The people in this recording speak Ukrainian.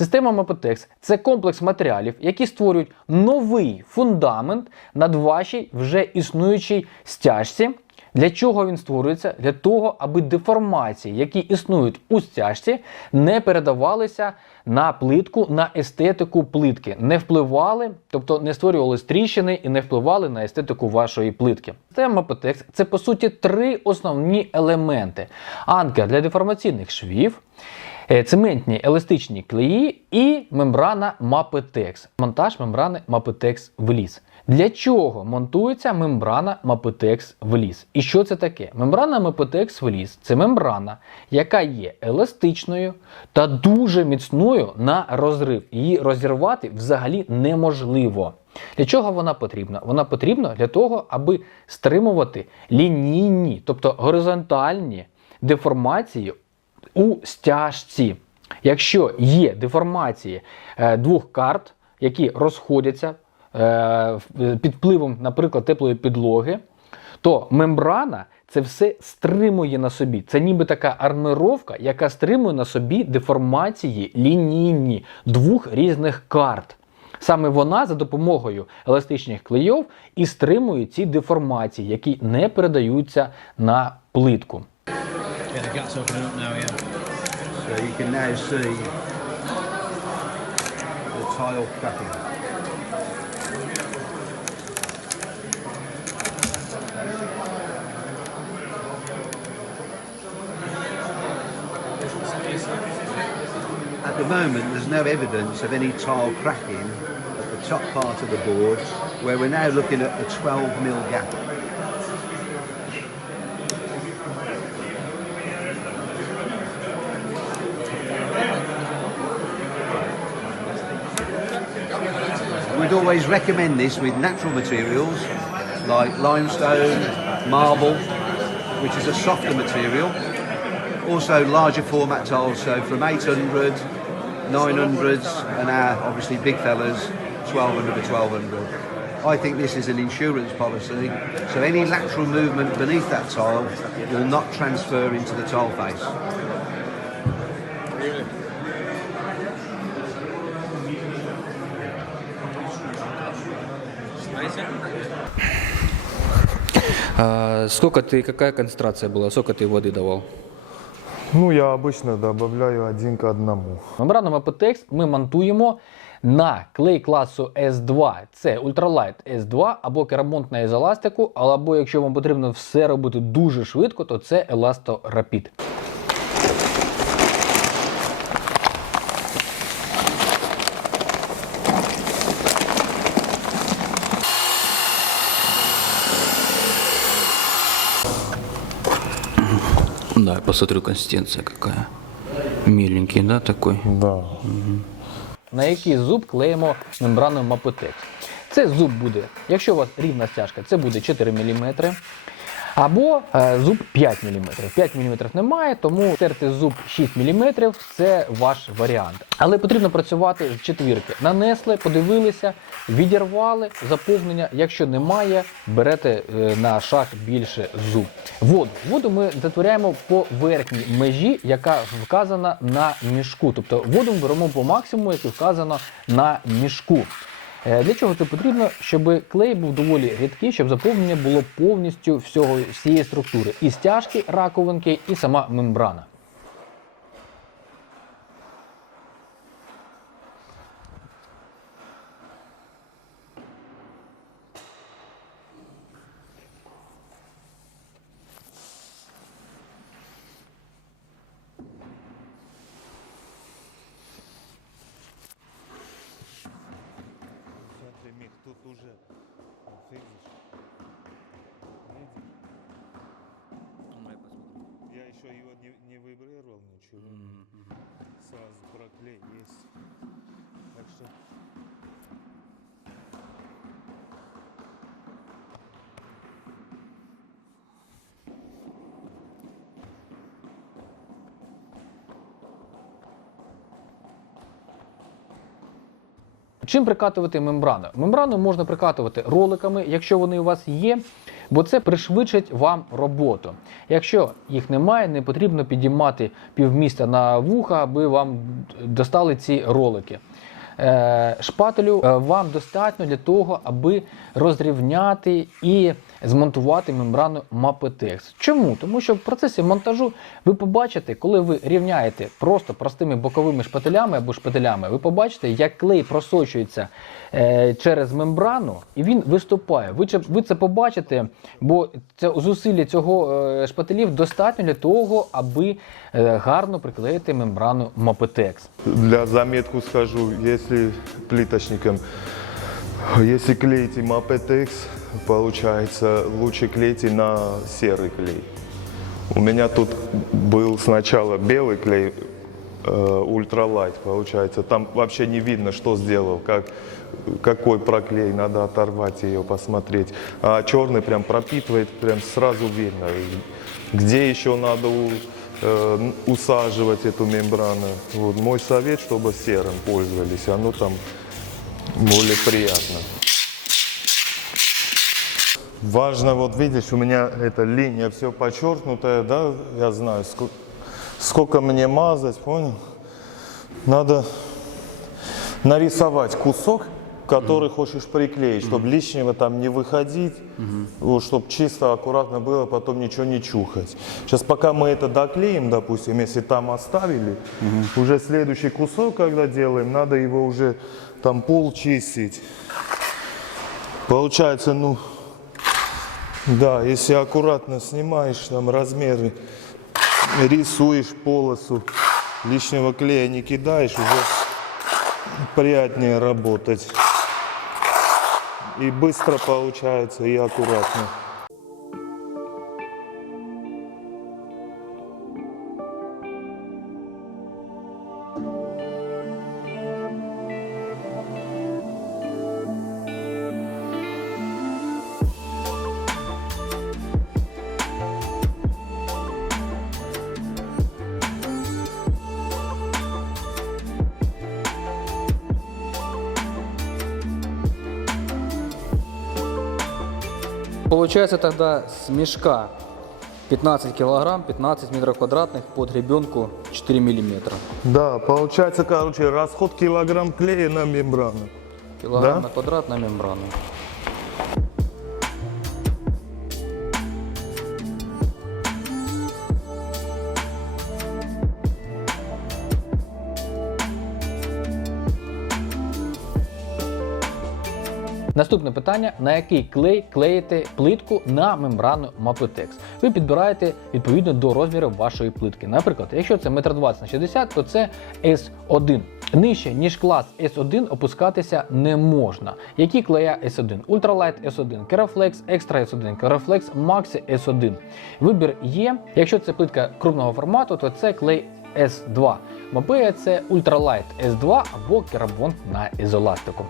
Система Mappetex – це комплекс матеріалів, які створюють новий фундамент над вашій вже існуючій стяжці. Для чого він створюється? Для того, аби деформації, які існують у стяжці, не передавалися на плитку, на естетику плитки, не впливали, тобто не створювали тріщини і не впливали на естетику вашої плитки. Система Mappetex – це по суті три основні елементи: анкер для деформаційних швів. Е, цементні еластичні клеї і мембрана Mappetex. Монтаж мембрани Mappetex в ліс. Для чого монтується мембрана Mappetex в ліс? І що це таке? Мембрана Mappetex в ліс це мембрана, яка є еластичною та дуже міцною на розрив. Її розірвати взагалі неможливо. Для чого вона потрібна? Вона потрібна для того, аби стримувати лінійні, тобто горизонтальні деформації у стяжці. Якщо є деформації е, двох карт, які розходяться е, під впливом, наприклад, теплої підлоги, то мембрана це все стримує на собі. Це ніби така армировка, яка стримує на собі деформації лінійні двох різних карт. Саме вона за допомогою еластичних клейов і стримує ці деформації, які не передаються на плитку. Yeah, the gut's opening up now, yeah. So you can now see the tile cracking. At the moment, there's no evidence of any tile cracking at the top part of the board, where we're now looking at a 12 mil gap. Always recommend this with natural materials like limestone, marble, which is a softer material. Also larger format tiles, so from 800, 900s, and our obviously big fellas, 1200 to 1200. I think this is an insurance policy, so any lateral movement beneath that tile will not transfer into the tile face. сколько ты, какая концентрация была? Сколько ты воды давал? Ну, я обычно добавляю один к одному. Мембрану Mappetex ми монтуємо на клей класу S2. Це Ultralight S2 або керамонт на ізоластику, або якщо вам потрібно все робити дуже швидко, то це Elasto Rapid. Да, я посмотрю, консистенция какая. Миленький, да, такой? Да. На який зуб клеїмо мембрану Mappetex. Це зуб буде, якщо у вас рівна стяжка, це буде 4 мм. Або е, зуб 5 мм. 5 мм немає, тому терти зуб 6 мм це ваш варіант. Але потрібно працювати з четвірки. Нанесли, подивилися, відірвали заповнення. Якщо немає, берете е, на шаг більше зуб. Воду. Воду ми затворяємо по верхній межі, яка вказана на мішку. Тобто воду ми беремо по максимуму, який вказано на мішку. Е, Для чого це потрібно? Щоб клей був доволі рідкий, щоб заповнення було повністю всього всієї структури. І стяжки, раковинки, і сама мембрана. Еще его не, не вибрировал ничего. Сразу проклей есть. Так что Чим прикатувати мембрану? Мембрану можна прикатувати роликами, якщо вони у вас є. Бо це пришвидшить вам роботу. Якщо їх немає, не потрібно підіймати півміста на вуха, аби вам достали ці ролики. Е, Шпателю е, вам достатньо для того, аби розрівняти і змонтувати мембрану Mappetex. Чому? Тому що в процесі монтажу ви побачите, коли ви рівняєте просто простими боковими шпателями або шпателями, ви побачите, як клей просочується е, через мембрану і він виступає. Ви, ви це побачите, бо це зусилля цього е, шпателів достатньо для того, аби е, гарно приклеїти мембрану Mappetex. Для заметку скажу, если плиточникам, если клеите Мапетекс, получается лучше клейте на серый клей. У меня тут был сначала белый клей, э, ультралайт, получается. Там вообще не видно, что сделал, как, какой проклей, надо оторвать ее, посмотреть. А черный прям пропитывает, прям сразу видно. Где еще надо у- э, усаживать эту мембрану. Вот мой совет, чтобы серым пользовались, оно там более приятно. Важно, вот видишь, у меня эта линия все подчеркнутая, да, я знаю, сколько, сколько мне мазать, понял? Надо нарисовать кусок, который хочешь приклеить, чтобы лишнего там не выходить, вот, чтобы чисто, аккуратно было, потом ничего не чухать. Сейчас пока мы это доклеим, допустим, если там оставили, уже следующий кусок, когда делаем, надо его уже там пол чистить. Получается, ну, да, если аккуратно снимаешь там размеры, рисуешь полосу, лишнего клея не кидаешь, уже приятнее работать. И быстро получается, и аккуратно. Получается тогда с мешка 15 килограмм, 15 метров квадратных под ребенку 4 миллиметра. Да, получается, короче, расход килограмм клея на мембрану. Килограмм Да? на квадрат на мембрану. Наступне питання: на який клей клеїти плитку на мембрану Mappetex? Ви підбираєте відповідно до розміру вашої плитки. Наприклад, якщо це 1,20 на 60 то це S1. Нижче, ніж клас S1 опускатися не можна. Які клея S1? Ultralight S1, Keraflex, Extra S1, Keraflex Maxi S1. Вибір є. Якщо це плитка крупного формату, то це клей S2. Мапея це Ultralight S2 або керабон на ізоластику.